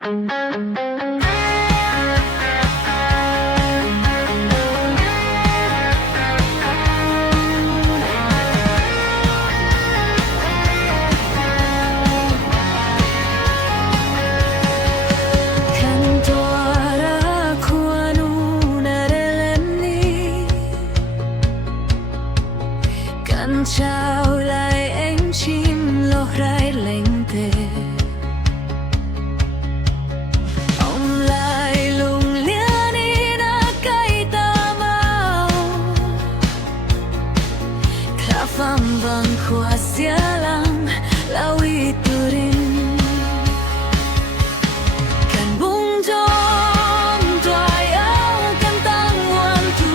Chào lại anh chim lo rai lệnh tề ông lại lùng lia đi na cây ta mau khá phàm vàng khoa xia lang lao iturin kan bung jom toai ao kan tang wan tu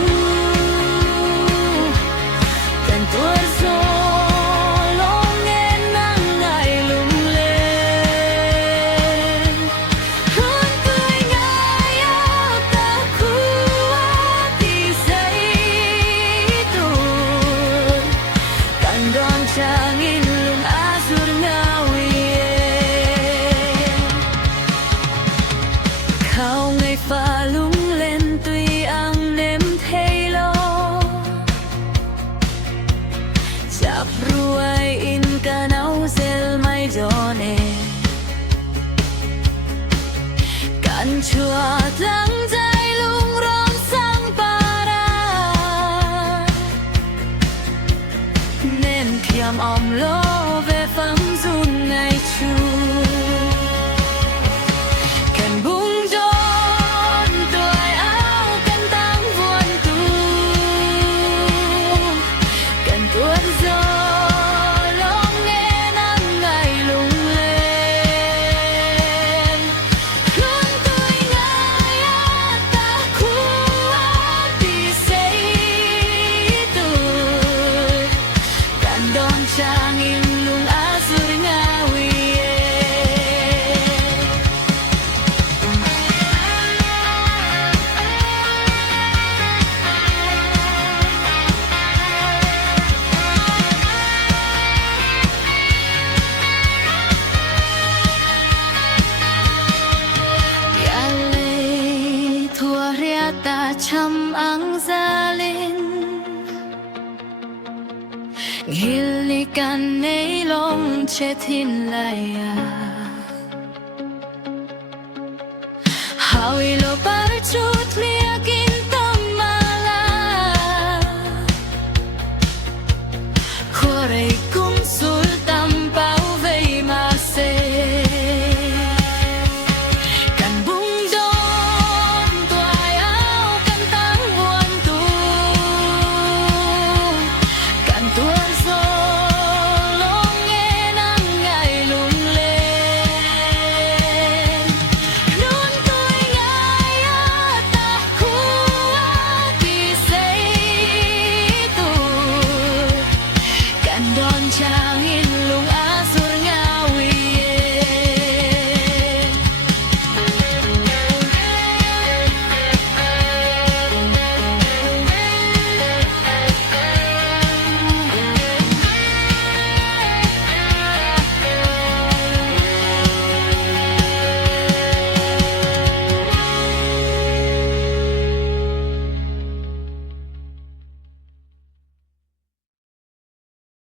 kan tuar pha lung lên tuy ang nếm thấy lo chắp ruai in cả nấu zel mai gione can chua lắng dai lung rom sang para nên thiam om lo về phẳng run ngày chu ta chăm ang gia lên gili kan nei long che thin lai à